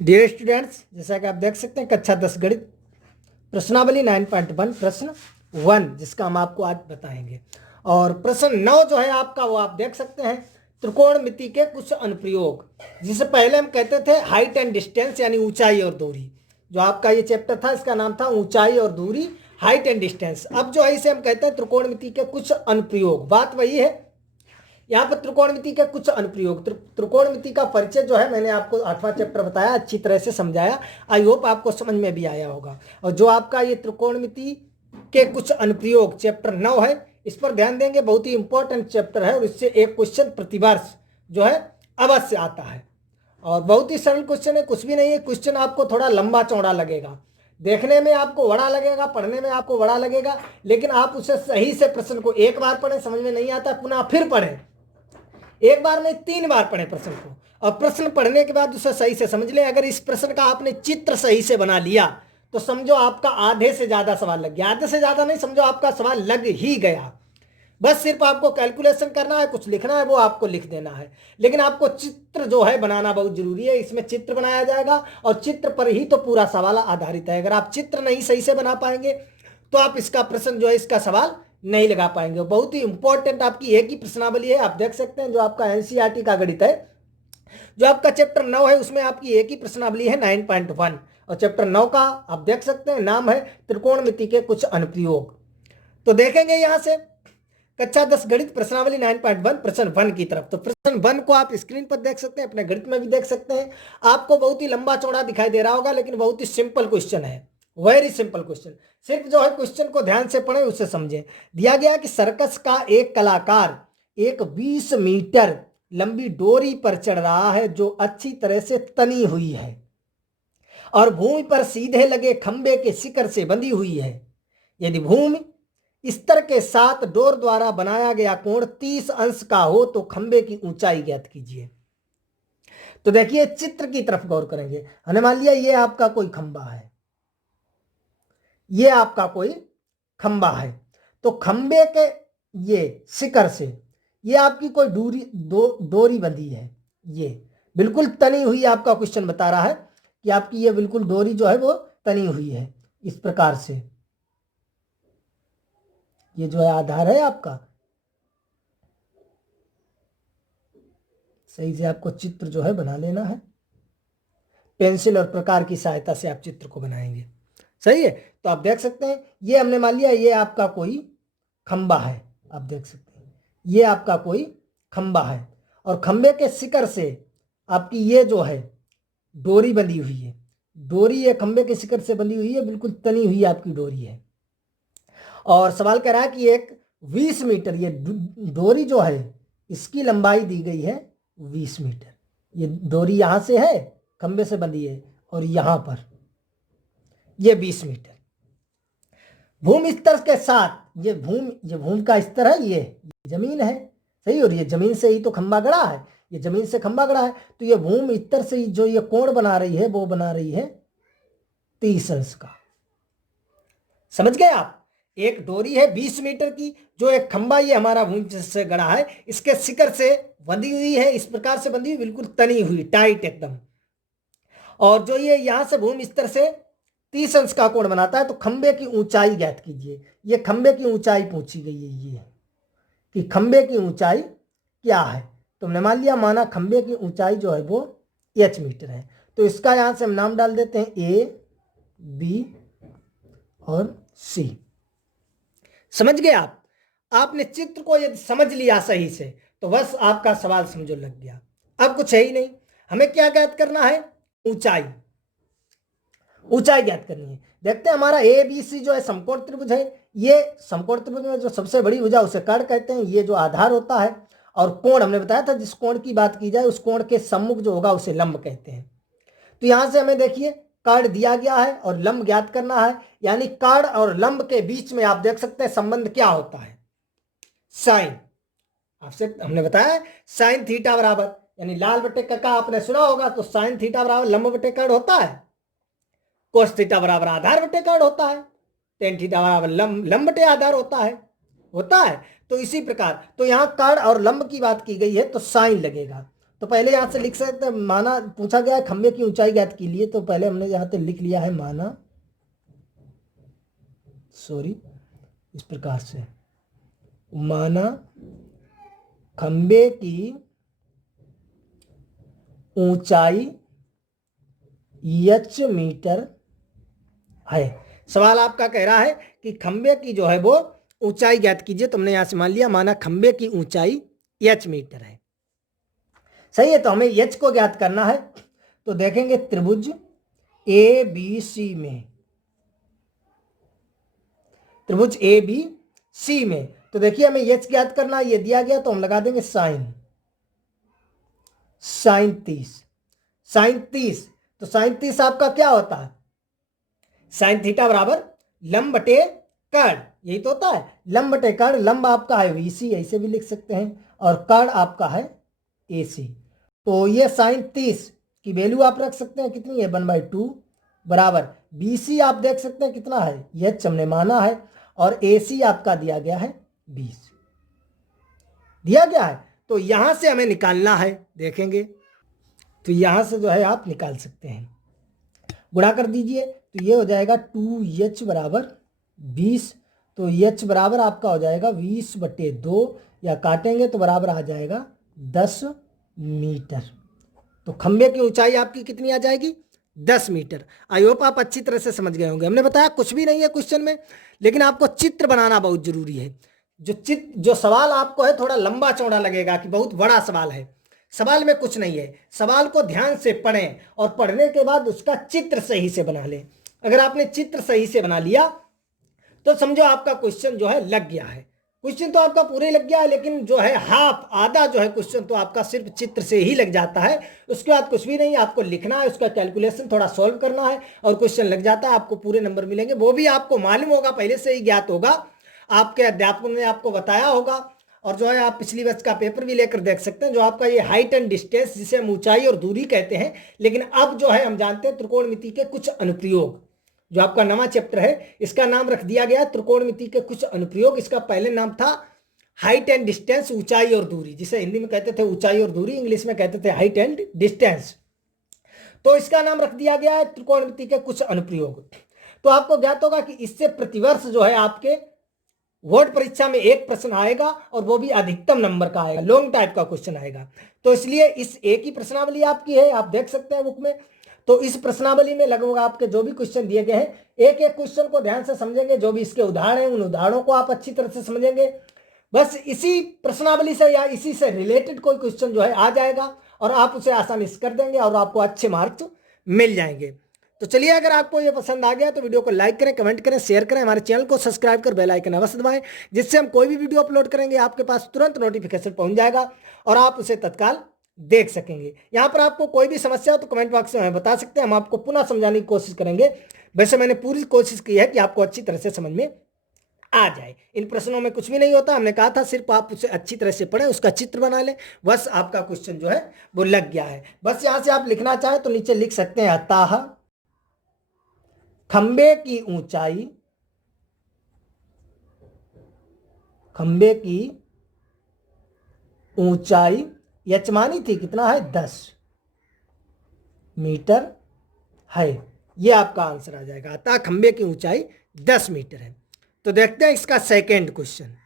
Dear students, जैसा कि आप देख सकते हैं कक्षा 10 गणित प्रश्नावली 9.1 प्रश्न 1 जिसका हम आपको आज बताएंगे। और प्रश्न 9 जो है आपका वो आप देख सकते हैं त्रिकोणमिति के कुछ अनुप्रयोग, जिसे पहले हम कहते थे हाइट एंड डिस्टेंस यानी ऊंचाई और दूरी। जो आपका ये चैप्टर था इसका नाम था ऊंचाई और दूरी, हाइट एंड डिस्टेंस। अब जो है इसे हम कहते हैं त्रिकोणमिति के कुछ अनुप्रयोग। बात वही है, यहाँ पर त्रिकोणमिति के कुछ अनुप्रयोग। त्रिकोणमिति का परिचय जो है मैंने आपको 8वां चैप्टर बताया, अच्छी तरह से समझाया। आई होप आपको समझ में भी आया होगा। और जो आपका ये त्रिकोणमिति के कुछ अनुप्रयोग चैप्टर 9 है, इस पर ध्यान देंगे। बहुत ही इंपॉर्टेंट चैप्टर है और इससे एक क्वेश्चन प्रतिवर्ष जो है अवश्य आता है। और बहुत ही सरल क्वेश्चन है, कुछ भी नहीं है। क्वेश्चन आपको थोड़ा लंबा चौड़ा लगेगा, देखने में आपको बड़ा लगेगा, पढ़ने में आपको बड़ा लगेगा, लेकिन आप उसे सही से प्रश्न को एक बार पढ़ें, समझ में नहीं आता पुनः फिर पढ़ें, एक बार नहीं 3 बार पढ़ें प्रश्न को। और प्रश्न पढ़ने के बाद उसे सही से समझ लें। अगर इस प्रश्न का आपने चित्र सही से बना लिया तो समझो आपका आधे से ज्यादा सवाल लग गया। आधे से ज्यादा नहीं, समझो आपका सवाल लग ही गया। बस सिर्फ आपको कैलकुलेशन करना है, कुछ लिखना है वो आपको लिख देना है। लेकिन आपको चित्र जो है बनाना बहुत जरूरी है। इसमें चित्र बनाया जाएगा और चित्र पर ही तो पूरा सवाल आधारित है। अगर आप चित्र नहीं सही से बना पाएंगे तो आप इसका प्रश्न जो है इसका सवाल नहीं लगा पाएंगे। बहुत ही इंपॉर्टेंट आपकी एक ही प्रश्नावली है, आप देख सकते हैं। जो आपका एनसीईआरटी का गणित है, जो आपका चैप्टर 9 है, उसमें आपकी एक ही प्रश्नावली है 9.1। और चैप्टर 9 का आप देख सकते हैं नाम है त्रिकोणमिति के कुछ अनुप्रयोग। तो देखेंगे यहां से कक्षा 10 गणित प्रश्नावली 9.1 प्रश्न 1 की तरफ। तो प्रश्न 1 को आप स्क्रीन पर देख सकते हैं, अपने गणित में भी देख सकते हैं। आपको बहुत ही लंबा चौड़ा दिखाई दे रहा होगा, लेकिन बहुत ही सिंपल क्वेश्चन है, वेरी सिंपल क्वेश्चन। सिर्फ जो है क्वेश्चन को ध्यान से पढ़ें, उससे समझें। दिया गया कि सर्कस का एक कलाकार एक 20 मीटर लंबी डोरी पर चढ़ रहा है जो अच्छी तरह से तनी हुई है और भूमि पर सीधे लगे खंबे के शिखर से बंधी हुई है। यदि भूमि स्तर के साथ डोर द्वारा बनाया गया कोण 30 अंश का हो तो खंबे की ऊंचाई ज्ञात कीजिए। तो देखिए चित्र की तरफ गौर करेंगे। हमने मान लिया ये आपका कोई खंबा है, ये आपका कोई खंबा है। तो खंबे के ये शिखर से ये आपकी कोई डोरी बंधी है, ये बिल्कुल तनी हुई। आपका क्वेश्चन बता रहा है कि आपकी ये बिल्कुल डोरी जो है वो तनी हुई है इस प्रकार से। ये जो है आधार है आपका, सही से आपको चित्र जो है बना लेना है। पेंसिल और प्रकार की सहायता से आप चित्र को बनाएंगे, सही है। तो आप देख सकते हैं ये हमने मान लिया ये आपका कोई खंबा है। आप देख सकते हैं ये आपका कोई खंबा है और खंबे के शिखर से आपकी ये जो है डोरी बंधी हुई है। डोरी ये खंबे के शिखर से बंधी हुई है, बिल्कुल तनी हुई आपकी डोरी है। और सवाल कह रहा है कि एक 20 मीटर ये डोरी जो है इसकी लंबाई दी गई है 20 मीटर। ये डोरी यहां से है, खंबे से बंधी है, और यहां पर ये 20 मीटर। भूमि स्तर के साथ ये भूमि का स्तर है, ये जमीन है, सही। और ये जमीन से ही तो खंबा गड़ा है, ये जमीन से खंबा गड़ा है। तो ये भूमि स्तर से जो ये कोण बना रही है वो बना रही है 30 अंश का। समझ गए आप? एक डोरी है 20 मीटर की, जो एक खंबा ये हमारा भूमि से गड़ा है, इसके शिखर से बंधी हुई है, इस प्रकार से बंधी हुई, बिल्कुल तनी हुई, टाइट एकदम। और जो ये यहां से भूमि स्तर से 30 अंश का कोण बनाता है। तो खंबे की ऊंचाई ज्ञात कीजिए। ये खंबे की ऊंचाई पूछी गई है, ये कि खंबे की ऊंचाई क्या है। तो हमने मान लिया, माना खंबे की ऊंचाई जो है वो h मीटर है। तो इसका यहां से हम नाम डाल देते हैं A, B और C। समझ गए आप? आपने चित्र को यदि समझ लिया सही से तो बस आपका सवाल समझो लग गया। अब कुछ है ही नहीं, हमें क्या ज्ञात करना है? ऊंचाई। ऊंचाई ज्ञात करनी है। देखते हैं हमारा ABC जो है समकोण त्रिभुज है। ये समकोण त्रिभुज में जो सबसे बड़ी भुजा उसे कर्ण कहते हैं। ये जो आधार होता है, और कोण हमने बताया था जिस कोण की बात की जाए उस कोण के सम्मुख जो होगा उसे लंब कहते हैं। तो यहां से हमें देखिए कर्ण दिया गया है और लंब ज्ञात करना है। यानी कर्ण और लंब के बीच में आप देख सकते हैं संबंध क्या होता है? साइन। आपसे हमने बताया साइन थीटा बराबर, यानी लाल बटे का आपने सुना होगा, तो साइन थीटा बराबर लंब बटे कर्ण होता है। कोस थीटा बराबर आधार बटे कर्ण होता है। टेन थीटा बराबर लंब बटे आधार होता है। तो इसी प्रकार तो यहां कर्ण और लंब की बात की गई है तो साइन लगेगा। तो पहले यहाँ से लिख सकते हैं, माना पूछा गया है खंबे की ऊंचाई ज्ञात कीजिए, तो पहले हमने यहाँ पे लिख लिया है इस प्रकार से, माना खंबे की ऊंचाई h मीटर है। सवाल आपका कह रहा है कि खंबे की जो है वो ऊंचाई ज्ञात कीजिए, तो हमने यहां से मान लिया माना खंबे की ऊंचाई h मीटर है। सही है, तो हमें h को ज्ञात करना है। तो देखेंगे त्रिभुज ABC में, त्रिभुज ABC में, तो देखिए हमें h ज्ञात करना है, ये दिया गया तो हम लगा देंगे साइन 30। तो साइन 30 आपका क्या होता है, साइन थीटा बराबर लंब बटे कर्ण, यही तो होता है, लंब बटे कर्ण। लंब आपका है VC, ऐसे भी लिख सकते हैं, और कर्ण आपका है AC। तो ये साइन 30 की वैल्यू आप रख सकते हैं, कितनी है 1/2 बराबर BC आप देख सकते हैं कितना है, h हमने माना है, और AC आपका दिया गया है 20 दिया गया है। तो यहां से हमें निकालना है, देखेंगे तो यहां से जो है आप निकाल सकते हैं, गुणा कर दीजिए, तो ये हो जाएगा 2h बराबर 20। तो h बराबर आपका हो जाएगा 20/2, या काटेंगे तो बराबर आ जाएगा 10 मीटर। तो खंबे की ऊंचाई आपकी कितनी आ जाएगी, 10 मीटर। आई होप आप अच्छी तरह से समझ गए होंगे। हमने बताया कुछ भी नहीं है क्वेश्चन में, लेकिन आपको चित्र बनाना बहुत जरूरी है। जो सवाल आपको है थोड़ा लंबा चौड़ा लगेगा कि बहुत बड़ा सवाल है, सवाल में कुछ नहीं है। सवाल को ध्यान से पढ़ें और पढ़ने के बाद उसका चित्र सही से बना लें। अगर आपने चित्र सही से बना लिया तो समझो आपका क्वेश्चन जो है लग गया है। क्वेश्चन तो आपका पूरे लग गया है, लेकिन जो है हाफ आधा जो है क्वेश्चन तो आपका सिर्फ चित्र से ही लग जाता है। उसके बाद कुछ भी नहीं, आपको लिखना है, उसका कैलकुलेशन थोड़ा सॉल्व करना है और क्वेश्चन लग जाता है, आपको पूरे नंबर मिलेंगे। वो भी आपको मालूम होगा, पहले से ही ज्ञात होगा, आपके अध्यापकों ने आपको बताया होगा। और जो है आप पिछली वर्ष का पेपर भी लेकर देख सकते हैं, जो आपका ये हाइट एंड डिस्टेंस, जिसे हम ऊंचाई और दूरी कहते हैं, लेकिन अब जो है हम जानते हैं त्रिकोणमिति के कुछ अनुप्रयोग। जो आपका नवा चैप्टर है इसका नाम रख दिया गया त्रिकोणमिति के कुछ अनुप्रयोग। इसका पहले नाम था हाइट एंड डिस्टेंस, ऊंचाई और दूरी, जिसे हिंदी में कहते थे ऊंचाई और दूरी, इंग्लिश में कहते थे हाइट एंड डिस्टेंस। तो इसका नाम रख दिया गया है त्रिकोणमिति के कुछ अनुप्रयोग। तो आपको ज्ञात होगा कि इससे प्रतिवर्ष जो है आपके बोर्ड परीक्षा में एक प्रश्न आएगा, और वो भी अधिकतम नंबर का आएगा, लॉन्ग टाइप का क्वेश्चन आएगा। तो इसलिए इस एक ही प्रश्नावली आपकी है, आप देख सकते हैं बुक में। तो इस प्रश्नावली में लगभग आपके जो भी क्वेश्चन दिए गए हैं, एक एक क्वेश्चन को ध्यान से समझेंगे, जो भी इसके उदाहरण हैं उन उदाहरणों को आप अच्छी तरह से समझेंगे। बस इसी प्रश्नावली से या इसी से रिलेटेड कोई क्वेश्चन जो है आ जाएगा, और आप उसे आसानी से कर देंगे और आपको अच्छे मार्क्स मिल जाएंगे। तो चलिए, अगर आपको ये पसंद आ गया तो वीडियो को लाइक करें, कमेंट करें, शेयर करें, हमारे चैनल को सब्सक्राइब कर बेल आइकन अवश्य दबाएं, जिससे हम कोई भी वीडियो अपलोड करेंगे आपके पास तुरंत नोटिफिकेशन पहुंच जाएगा और आप उसे तत्काल देख सकेंगे। यहाँ पर आपको कोई भी समस्या हो तो कमेंट बॉक्स में हमें बता सकते हैं, हम आपको पुनः समझाने की कोशिश करेंगे। वैसे मैंने पूरी कोशिश की है कि आपको अच्छी तरह से समझ में आ जाए। इन प्रश्नों में कुछ भी नहीं होता, हमने कहा था सिर्फ आप उसे अच्छी तरह से पढ़ें, उसका चित्र बना लें, बस आपका क्वेश्चन जो है वो लग गया है। बस यहाँ से आप लिखना चाहें तो नीचे लिख सकते हैं, अतः खंबे की ऊंचाई h मानी थी कितना है, 10 मीटर है। ये आपका आंसर आ जाएगा, अतः खंबे की ऊंचाई 10 मीटर है। तो देखते हैं इसका सेकेंड क्वेश्चन।